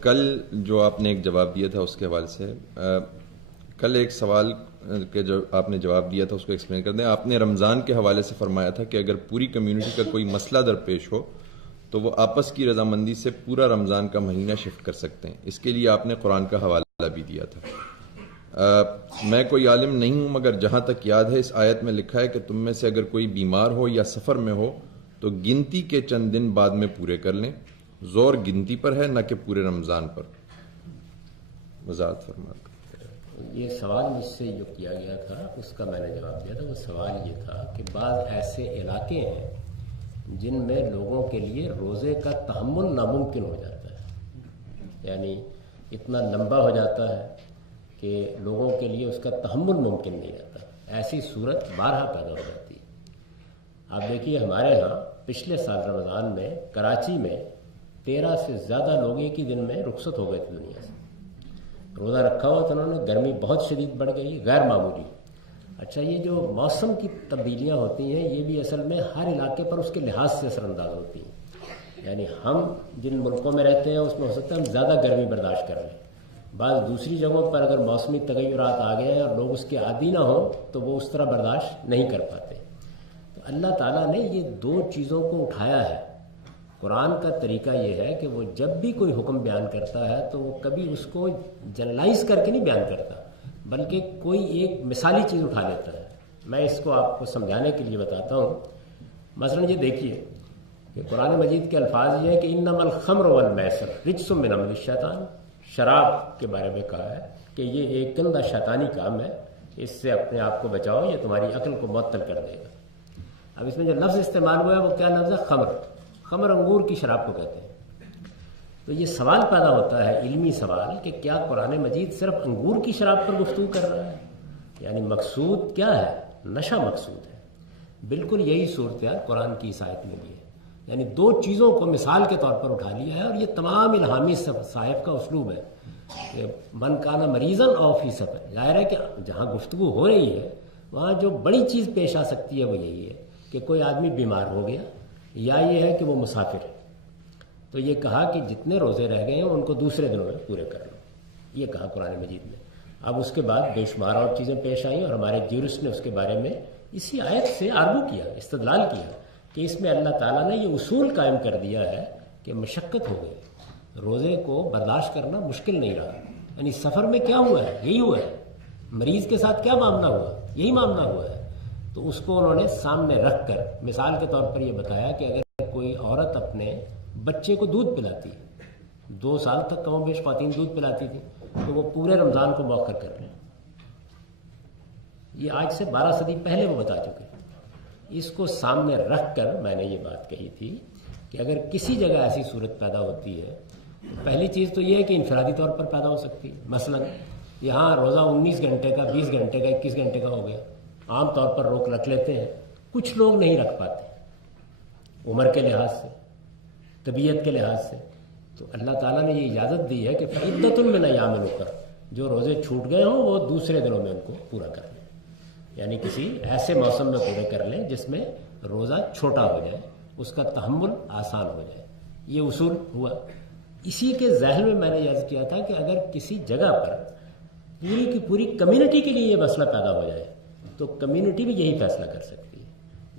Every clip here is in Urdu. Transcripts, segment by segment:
کل جو آپ نے ایک جواب دیا تھا اس کے حوالے سے، کل ایک سوال کے جو آپ نے جواب دیا تھا اس کو ایکسپلین کر دیں. آپ نے رمضان کے حوالے سے فرمایا تھا کہ اگر پوری کمیونٹی کا کوئی مسئلہ درپیش ہو تو وہ آپس کی رضامندی سے پورا رمضان کا مہینہ شفٹ کر سکتے ہیں. اس کے لیے آپ نے قرآن کا حوالہ بھی دیا تھا. میں کوئی عالم نہیں ہوں، مگر جہاں تک یاد ہے اس آیت میں لکھا ہے کہ تم میں سے اگر کوئی بیمار ہو یا سفر میں ہو تو گنتی کے چند دن بعد میں پورے کر لیں. زور گنتی پر ہے نہ کہ پورے رمضان پر. وضاحت فرما. یہ سوال مجھ سے جو کیا گیا تھا اس کا میں نے جواب دیا تھا. وہ سوال یہ تھا کہ بعض ایسے علاقے ہیں جن میں لوگوں کے لیے روزے کا تحمل ناممکن ہو جاتا ہے، یعنی اتنا لمبا ہو جاتا ہے کہ لوگوں کے لیے اس کا تحمل ممکن نہیں رہتا. ایسی صورت بارہا پیدا ہو جاتی ہے. آپ دیکھیے ہمارے ہاں پچھلے سال رمضان میں کراچی میں 13 سے زیادہ لوگ ایک ہی دن میں رخصت ہو گئے تھے دنیا سے. روزہ رکھا ہوا تھا انہوں نے، گرمی بہت شدید بڑھ گئی، غیر معمولی. اچھا، یہ جو موسم کی تبدیلیاں ہوتی ہیں یہ بھی اصل میں ہر علاقے پر اس کے لحاظ سے اثر انداز ہوتی ہیں. یعنی ہم جن ملکوں میں رہتے ہیں اس میں ہو سکتا ہے ہم زیادہ گرمی برداشت کر لیں. بعض دوسری جگہوں پر اگر موسمی تغیرات آ گئے ہیں اور لوگ اس کے عادی نہ ہوں تو وہ اس طرح برداشت نہیں کر پاتے. تو اللہ تعالیٰ نے یہ دو چیزوں کو اٹھایا ہے. قرآن کا طریقہ یہ ہے کہ وہ جب بھی کوئی حکم بیان کرتا ہے تو وہ کبھی اس کو جنرلائز کر کے نہیں بیان کرتا، بلکہ کوئی ایک مثالی چیز اٹھا لیتا ہے. میں اس کو آپ کو سمجھانے کے لیے بتاتا ہوں. مثلا یہ دیکھیے کہ قرآن مجید کے الفاظ یہ ہے کہ انما الخمر والمیسر رجس من عمل الشیطان. شراب کے بارے میں کہا ہے کہ یہ ایک گندا شیطانی کام ہے، اس سے اپنے آپ کو بچاؤ، یہ تمہاری عقل کو معطل کر دے گا. اب اس میں جو لفظ استعمال ہوا ہے وہ کیا لفظ ہے؟ خمر. خمر انگور کی شراب کو کہتے ہیں. تو یہ سوال پیدا ہوتا ہے، علمی سوال، کہ کیا قرآن مجید صرف انگور کی شراب پر گفتگو کر رہا ہے؟ یعنی مقصود کیا ہے؟ نشہ مقصود ہے. بالکل یہی صورتحال قرآن کی اس آیت میں بھی ہے. یعنی دو چیزوں کو مثال کے طور پر اٹھا لیا ہے، اور یہ تمام الہامی صاحب کا اسلوب ہے کہ من کانا مریضاً او فی سفر. ظاہر ہے کہ جہاں گفتگو ہو رہی ہے وہاں جو بڑی چیز پیش آ سکتی ہے وہ یہی ہے کہ کوئی آدمی بیمار ہو گیا یا یہ ہے کہ وہ مسافر ہے. تو یہ کہا کہ جتنے روزے رہ گئے ہیں ان کو دوسرے دنوں میں پورے کر لو، یہ کہا قرآن مجید میں. اب اس کے بعد بے شمار اور چیزیں پیش آئیں اور ہمارے جیورسٹ نے اس کے بارے میں اسی آیت سے آرگو کیا، استدلال کیا کہ اس میں اللہ تعالیٰ نے یہ اصول قائم کر دیا ہے کہ مشقت ہو گئی، روزے کو برداشت کرنا مشکل نہیں رہا. یعنی سفر میں کیا ہوا ہے؟ یہی ہوا ہے. مریض کے ساتھ کیا معاملہ ہوا؟ یہی معاملہ ہوا ہے. تو اس کو انہوں نے سامنے رکھ کر مثال کے طور پر یہ بتایا کہ اگر کوئی عورت اپنے بچے کو دودھ پلاتی ہے، 2 سال تک کم و بیش خواتین دودھ پلاتی تھی، تو وہ پورے رمضان کو موخر کر رہے ہیں. یہ آج سے 12 صدی پہلے وہ بتا چکے. اس کو سامنے رکھ کر میں نے یہ بات کہی تھی کہ اگر کسی جگہ ایسی صورت پیدا ہوتی ہے، پہلی چیز تو یہ ہے کہ انفرادی طور پر پیدا ہو سکتی ہے. مثلا یہاں روزہ 19 گھنٹے کا، 20 گھنٹے کا، 21 گھنٹے کا ہو گیا، عام طور پر روک رکھ لیتے ہیں. کچھ لوگ نہیں رکھ پاتے عمر کے لحاظ سے، طبیعت کے لحاظ سے. تو اللہ تعالیٰ نے یہ اجازت دی ہے کہ فعدۃ من ایام اخر، جو روزے چھوٹ گئے ہوں وہ دوسرے دنوں میں ان کو پورا کر لیں. یعنی کسی ایسے موسم میں پورے کر لیں جس میں روزہ چھوٹا ہو جائے، اس کا تحمل آسان ہو جائے. یہ اصول ہوا. اسی کے ذہن میں نے عرض کیا تھا کہ اگر کسی جگہ پر پوری کی پوری کمیونٹی کے لیے یہ مسئلہ پیدا ہو جائے تو کمیونٹی بھی یہی فیصلہ کر سکتی ہے.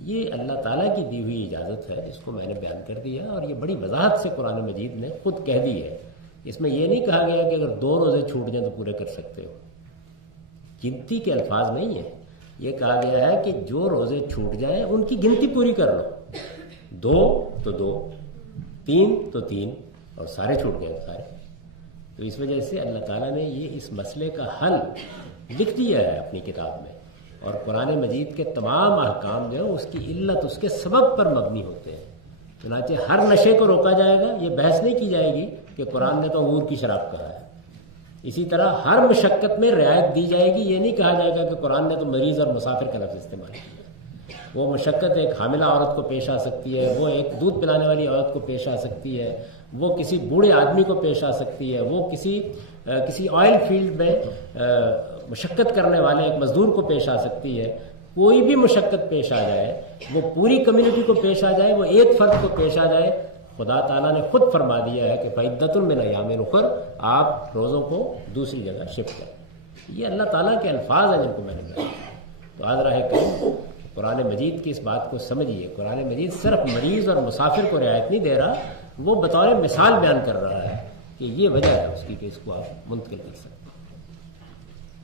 یہ اللہ تعالیٰ کی دی ہوئی اجازت ہے، اس کو میں نے بیان کر دیا، اور یہ بڑی وضاحت سے قرآن مجید نے خود کہہ دی ہے. اس میں یہ نہیں کہا گیا کہ اگر 2 روزے چھوٹ جائیں تو پورے کر سکتے ہو. گنتی کے الفاظ نہیں ہیں. یہ کہا گیا ہے کہ جو روزے چھوٹ جائیں ان کی گنتی پوری کر لو. 2 تو 2، 3 تو 3، اور سارے چھوٹ گئے سارے. تو اس وجہ سے اللہ تعالیٰ نے یہ اس مسئلے کا حل لکھ دیا ہے اپنی کتاب میں. اور قرآن مجید کے تمام احکام جو ہے اس کی علت، اس کے سبب پر مبنی ہوتے ہیں. چنانچہ ہر نشے کو روکا جائے گا، یہ بحث نہیں کی جائے گی کہ قرآن نے تو انگور کی شراب کہا ہے. اسی طرح ہر مشقت میں رعایت دی جائے گی، یہ نہیں کہا جائے گا کہ قرآن نے تو مریض اور مسافر کا لفظ استعمال کیا. وہ مشقت ایک حاملہ عورت کو پیش آ سکتی ہے، وہ ایک دودھ پلانے والی عورت کو پیش آ سکتی ہے، وہ کسی بوڑھے آدمی کو پیش آ سکتی ہے، وہ کسی آئل فیلڈ میں مشقت کرنے والے ایک مزدور کو پیش آ سکتی ہے. کوئی بھی مشقت پیش آ جائے، وہ پوری کمیونٹی کو پیش آ جائے، وہ ایک فرد کو پیش آ جائے، خدا تعالیٰ نے خود فرما دیا ہے کہ فعدۃ من ایام اخر، آپ روزوں کو دوسری جگہ شفٹ کریں۔ یہ اللہ تعالیٰ کے الفاظ ہیں جن کو میں نے کہا۔ تو آج راہ کریم قرآن مجید کی اس بات کو سمجھیے، قرآن مجید صرف مریض اور مسافر کو رعایت نہیں دے رہا، وہ بطور مثال بیان کر رہا ہے کہ یہ وجہ ہے اس کی کہ اس کو آپ منتقل کر سکتے ہیں۔